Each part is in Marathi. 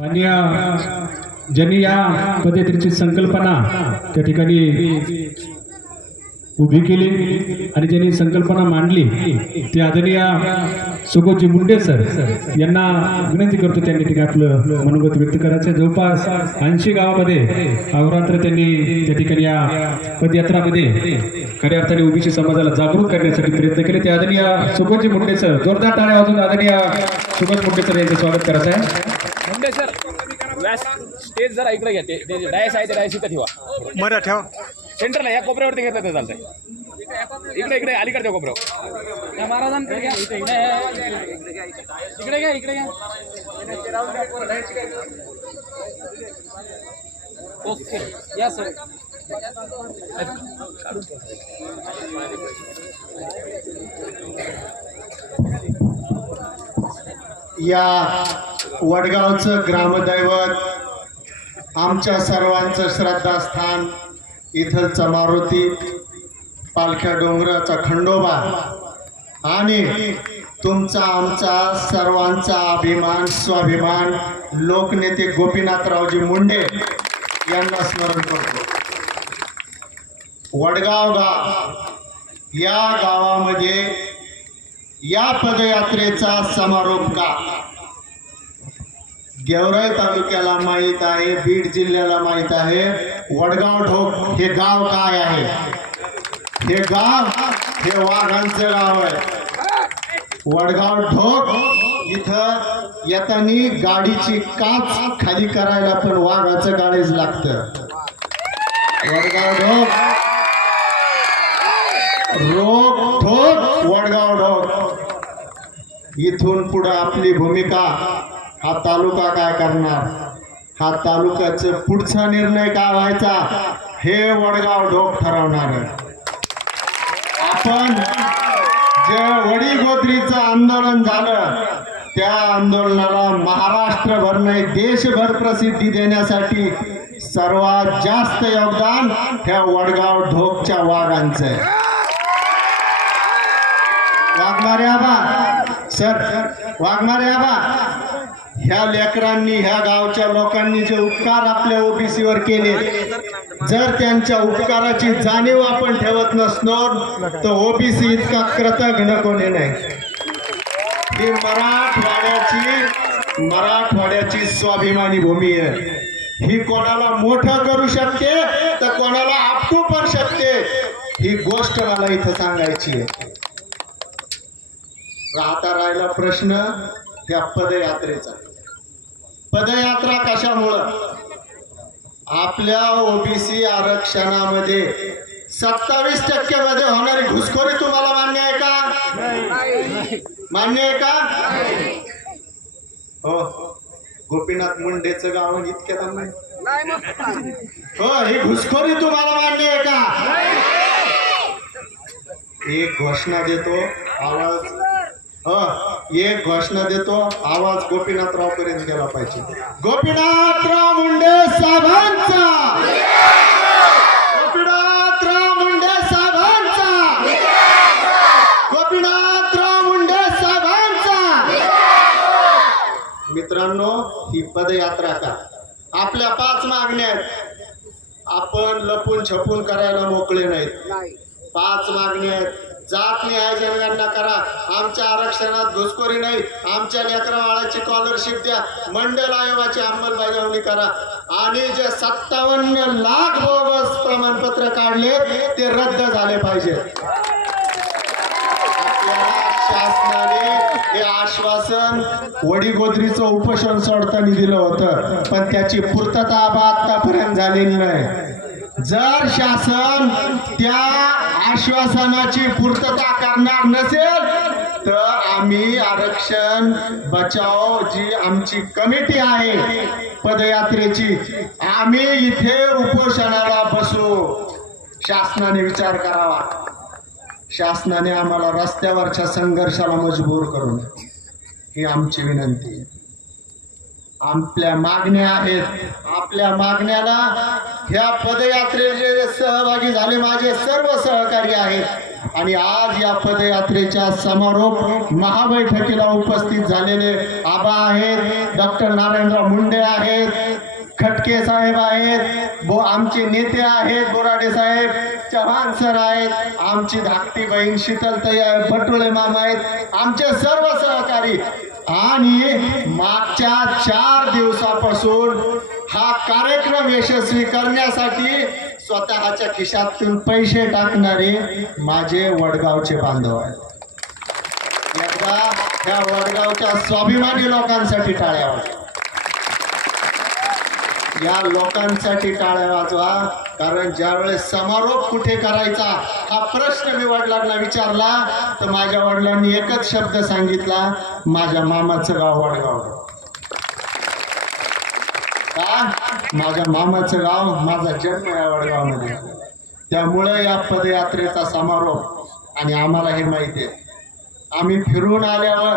आणि या- ज्यांनी या पदयात्रेची संकल्पना त्या ठिकाणी उभी केली आणि ज्यांनी संकल्पना मांडली ते आदरणीय सुगोजी मुंडे सर यांना विनंती करतो त्यांनी ठिकाणी आपलं मनोगत व्यक्त करायचं. जवळपास ऐंशी गावामध्ये अहोरात्र त्यांनी त्या ठिकाणी या पदयात्रामध्ये खऱ्या अर्थाने ओबीसी समाजाला जागरूक करण्यासाठी प्रयत्न केले. ते आदरणीय सुगोजी मुंडे सर जोरदार टाळ्या वाजून आदरणीय सुगोज मुंडे सर यांचं स्वागत करायचं आहे. व्यास स्टेज जरा इकडे घ्या ते ते डायस आहे ते डायस इथं ठेवा. मरा ठेवा. सेंटरला या कोपऱ्यावरती घेतलं तर चालतंय. इकडे इकडे अलीकडच्या कोपऱ्यावर. या महाराजांकडे घ्या इकडे घ्या इकडे घ्या. ओके या सर. या वडगावचं ग्रामदैवत आमच्या सर्वांचं श्रद्धास्थान इथलचं मारुती पालख्या डोंगराचा खंडोबा आणि तुमचा आमचा सर्वांचा अभिमान स्वाभिमान लोकनेते गोपीनाथरावजी मुंडे यांना स्मरण करतो. वडगाव गाव या गावामध्ये या पदयात्रेचा समारोप का गेवराई तालुक्याला माहीत आहे बीड जिल्ह्याला माहीत आहे. वडगाव ठोक हे गाव काय आहे? हे गाव हे वाघांचं गाव आहे. वडगाव ठोक इथं येतानी गाडीची काच खाली करायला पण वाघाचं गाडीच लागतं. वडगाव ढोक रोग ठोक वडगाव ढोक इथून पुढे आपली भूमिका. हा तालुका काय करणार? हा तालुक्याचा पुढचा निर्णय काय व्हायचा? हे वडगाव ढोक ठरवणार आहे. आपण जे वडीगोत्रीचं आंदोलन झालं त्या आंदोलनाला महाराष्ट्रभर नाही देशभर प्रसिद्धी देण्यासाठी सर्वात जास्त योगदान ह्या वडगाव ढोकच्या वाघांचं आहे. वाघमारे आबा सर वाघमारे आबा ह्या लेकरांनी ह्या गावच्या लोकांनी जे उपकार आपल्या ओबीसीवर केले जर त्यांच्या उपकाराची जाणीव आपण ठेवत नसणार तर ओबीसी इतका कृतघ्न कोणी नाही. ही मराठवाड्याची मराठवाड्याची स्वाभिमानी भूमी आहे. ही कोणाला मोठं करू शकते तर कोणाला आपटू पण शकते ही गोष्ट मला इथं सांगायची आहे. आता राहिला प्रश्न त्या पदयात्रेचा. पदयात्रा कशामुळं? आपल्या ओबीसी आरक्षणामध्ये सत्तावीस टक्के मध्ये होणारी घुसखोरी तुम्हाला मान्य आहे का? मान्य आहे का? हो. गोपीनाथ मुंडेचं गाव इतक्या नाही हो ही घुसखोरी तुम्हाला मान्य आहे का? एक घोषणा देतो आवाज. हो. एक घोषणा देतो. आवाज गोपीनाथराव पर्यंत गेला पाहिजे. गोपीनाथराव मुंडे साहेबांचा! गोपीनाथराव मुंडे साहेबांचा! गोपीनाथराव मुंडे साहेबांचा! मित्रांनो ही पदयात्रा का? आपल्या पाच मागण्या आहेत. आपण लपून छपून करायला मोकळे नाहीत. पाच मागणी आहेत. जात न्याय जनगणना करा. आमच्या आरक्षणात घुसखोरी नाही. आमच्या लेकरवाळाची स्कॉलरशिप द्या. मंडल आयोगाची अंमलबजावणी करा. आणि जे सत्तावन्न लाख बोगस प्रमाणपत्र काढले ते रद्द झाले पाहिजे. शासनाने हे आश्वासन वडीगोद्रीचं उपोषण सोडताना दिलं होतं. पण त्याची पूर्तता आतापर्यंत झालेली नाही. जर शासन त्या आश्वासनाची पूर्तता करणार नसेल तर आम्ही आरक्षण बचाव जी आमची कमिटी आहे पदयात्रेची आम्ही इथे उपोषणाला बसू. शासनाने विचार करावा. शासनाने आम्हाला रस्त्यावरच्या संघर्षाला मजबूर करून ही आमची विनंती आहे. आपल्या मागण्या आहेत. आपल्या मागण्याला ह्या पदयात्रेचे सहभागी झाले माझे सर्व सहकारी आहेत. आणि आज या पदयात्रेच्या समारोप महाबैठकीला उपस्थित झालेले आबा आहेत डॉक्टर नारायणराव मुंडे आहेत खटके साहेब आहेत बो आमचे नेते आहेत बोराडे साहेब चव्हाण सर आहेत आमची धाकटी बहीण शीतल आहे बटुळे मामा आहेत आमचे सर्व सहकारी आणि मागच्या चार दिवसापासून हा कार्यक्रम यशस्वी करण्यासाठी स्वतःच्या खिशातून पैसे टाकणारे माझे वडगावचे बांधव आहेत. एकदा त्या वडगावच्या स्वाभिमानी लोकांसाठी टाळ्या या लोकांसाठी टाळ्या वाजवा. कारण ज्यावेळेस समारोप कुठे करायचा हा प्रश्न मी वडिलांना विचारला तर माझ्या वडिलांनी एकच शब्द सांगितला माझ्या मामाचं गाव वडगाव. का? माझ्या मामाचं गाव माझा जन्म या वडगावमध्ये. त्यामुळे या पदयात्रेचा समारोप आणि आम्हाला हे माहिती आहे. आम्ही फिरून आल्यावर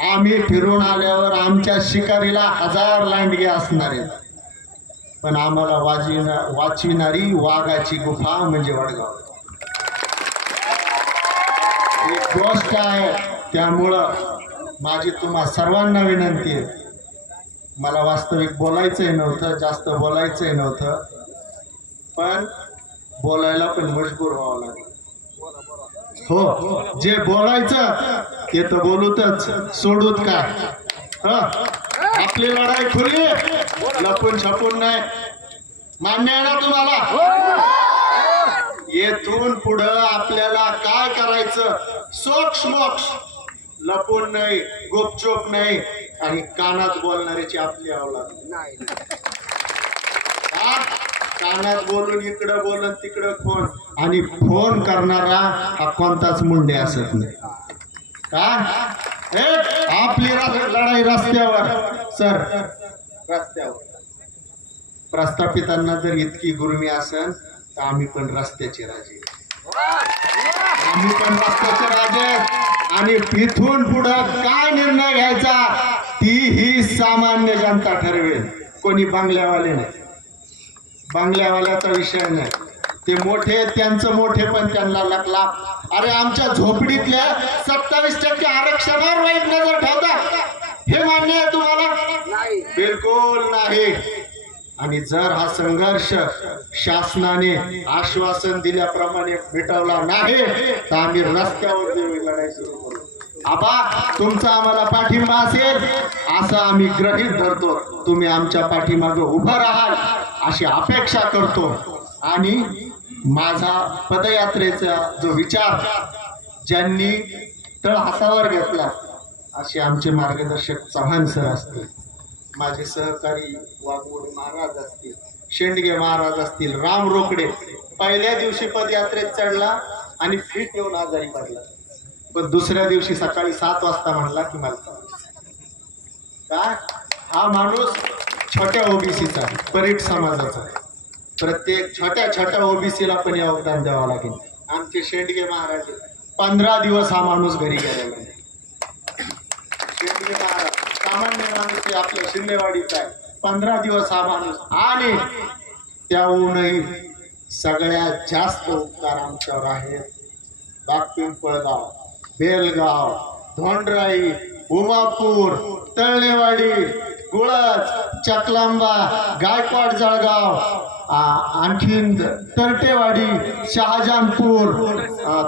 आम्ही फिरून आल्यावर आमच्या शिकारीला हजार लांडगे असणार आहेत. पण आम्हाला वाजविना वाचविणारी वाघाची गुफा म्हणजे वडगाव. एक गोष्ट आहे त्यामुळं माझी तुम्हा सर्वांना विनंती आहे. मला वास्तविक बोलायचंही नव्हतं जास्त बोलायचंही नव्हतं पण बोलायला पण मजबूर व्हावं लागेल. हो जे बोलायचं ते तर बोलूतच. सोडूत काय हं? आपली लढाई खुली? लपून छपून नाही. मान्य आहे ना तुम्हाला? येथून पुढं आपल्याला काय करायचं? सोक्ष मोक्ष लपून नाही गुपचूप नाही आणि कानात बोलणाऱ्याची आपली अवलाद हा? कानात बोलून इकडं बोलून तिकडं फोन. आणि फोन करणारा हा कोणताच मुंडे असत नाही. का आपली लढाई रस्त्यावर. सर रस्त्यावर. प्रस्थापितांना जर इतकी गुरमी असेल तर आम्ही पण रस्त्याचे राजे. आम्ही पण रस्त्याचे राजे. आणि तिथून पुढं काय निर्णय घ्यायचा ती ही सामान्य जनता ठरवेल. कोणी बंगल्यावाले नाही. बंगल्यावाल्याचा विषय नाही. ते मोठे त्यांचं मोठे पण त्यांना लागला अरे आमच्या झोपडीतल्या सत्तावीस टक्के आरक्षणावर वाईट नजर ठेवता. हे मान्य आहे तुम्हाला? बिलकुल नाही. आणि जर हा संघर्ष शासनाने आश्वासन दिल्याप्रमाणे मिटवला नाही तर आम्ही रस्त्यावर लढाई सुरू करू. आबा तुमचा आम्हाला पाठिंबा असेल असं आम्ही ग्रहित धरतो. तुम्ही आमच्या पाठीमागं उभं राहाल अशी अपेक्षा करतो. आणि माझा पदयात्रेचा जो विचार ज्यांनी तळ हातावर घेतला असे आमचे मार्गदर्शक चव्हाण सर असतील माझे सहकारी वाघमोडे महाराज असतील शेंडगे महाराज असतील राम रोकडे पहिल्या दिवशी पदयात्रेत चढला आणि फिट येऊन आजारी पडला पण दुसऱ्या दिवशी सकाळी सात वाजता म्हणला की मला का हा माणूस छोट्या ओबीसीचा परीट समाजाचा आहे. प्रत्येक छोट्या छोट्या ओबीसीला पण योगदान द्यावं लागेल. आमचे शेंडगे महाराज पंधरा दिवस हा माणूस घरी गेलेला आहे शेंडगे महाराज सामान्य माणूस आपल्या शिंदेवाडीचा आहे. पंधरा दिवस हा माणूस आणि त्याहूनही सगळ्यात जास्त उपकार आमच्यावर आहेत बागपिंपळगाव बेलगाव धोंडराई उमापूर तळणेवाडी गुळज चकलांबा गायकवाड जळगाव आणखीन तरटेवाडी शहाजहानपूर आ,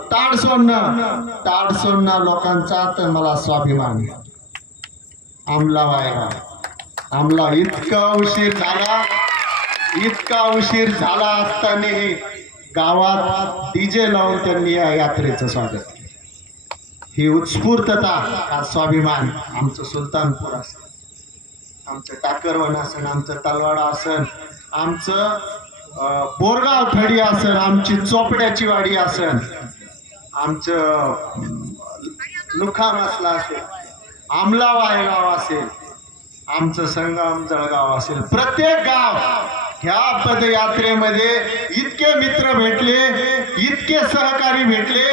ताडसोन्न लोकांचा तर मला स्वाभिमान. आहे. आमला वाया. आमला इतका उशीर झाला इतका उशीर झाला असतानाही गावात डीजे लावून त्यांनी या यात्रेचं स्वागत केलं. ही उत्स्फूर्तता हा स्वाभिमान आमचं सुलतानपूर असत. आमचं टाकरवन असेल आमचं तलवाडा असेल आमचं बोरगाव थडी असेल आमची चोपड्याची वाडी असेल आमचं लुखाम असला असेल आमला वायगाव असेल आमचं संगम जळगाव असेल. प्रत्येक गाव ह्या पदयात्रेमध्ये इतके मित्र भेटले इतके सहकारी भेटले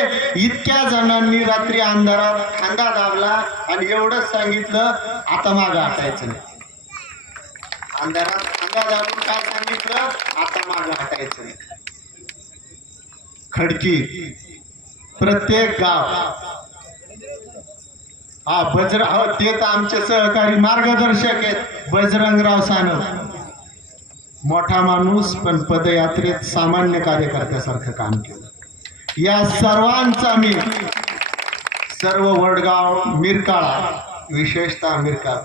इतक्या जणांनी रात्री अंधारात खांदा दाबला आणि एवढंच सांगितलं आता मागं हटायचं नाही. अंधारात खांदा काय सांगितलं आता मागं हटायचं खडकी प्रत्येक गाव. हा बजर हो ते तर आमचे सहकारी मार्गदर्शक आहेत बजरंगराव सानव मोठा माणूस पण पदयात्रेत सामान्य कार्यकर्त्यासारखं काम केलं. या सर्वांचा मी सर्व वडगाव मिरकाळा विशेषतः मिरकाळ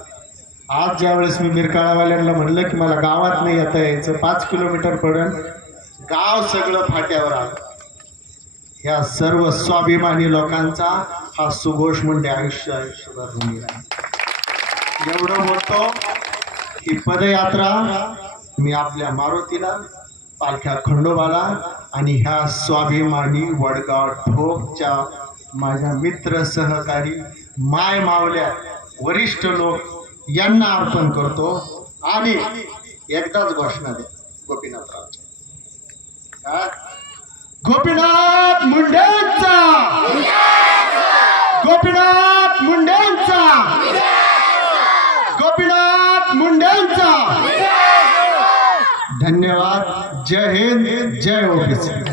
आज ज्यावेळेस मी मिरकाळावाल्यांना म्हणलं की मला गावात नाही येता यायचं पाच किलोमीटर पडन गाव सगळं फाट्यावर आलं. या सर्व स्वाभिमानी लोकांचा हा सुघोष म्हणजे आयुष्य आयुष्यभर ऋणी एवढं बोलतो की पदयात्रा मी आपल्या मारुतीला पालख्या खंडोबाला आणि ह्या स्वाभिमानी वडगाव ठोकच्या माझ्या मित्र सहकारी माय मावल्या वरिष्ठ लोक यांना अर्पण करतो आणि एकदाच घोषणा दे गोपीनाथराव गोपीनाथ मुंडेंचा! गोपीनाथ मुंडेंचा! गोपीनाथ मुंडेंचा! धन्यवाद. जय हिंद. जय ओबीसी.